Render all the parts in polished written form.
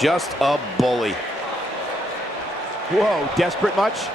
just a bully. Whoa, desperate much?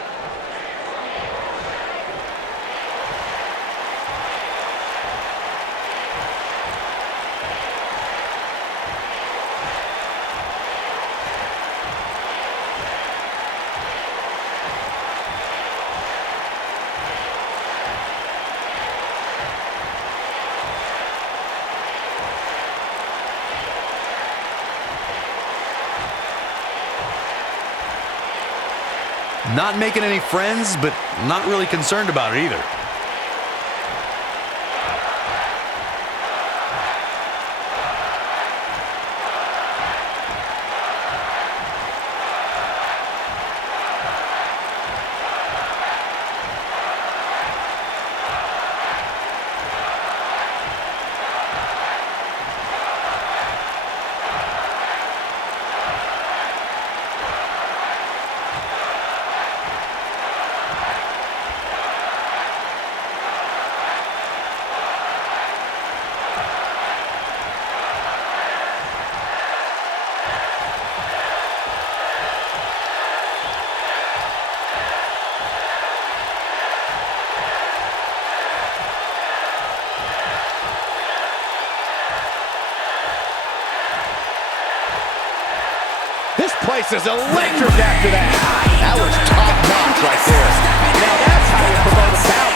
Not making any friends, but not really concerned about it either. This place is electric after that. That was top notch right there. Now that's how you promote a battle.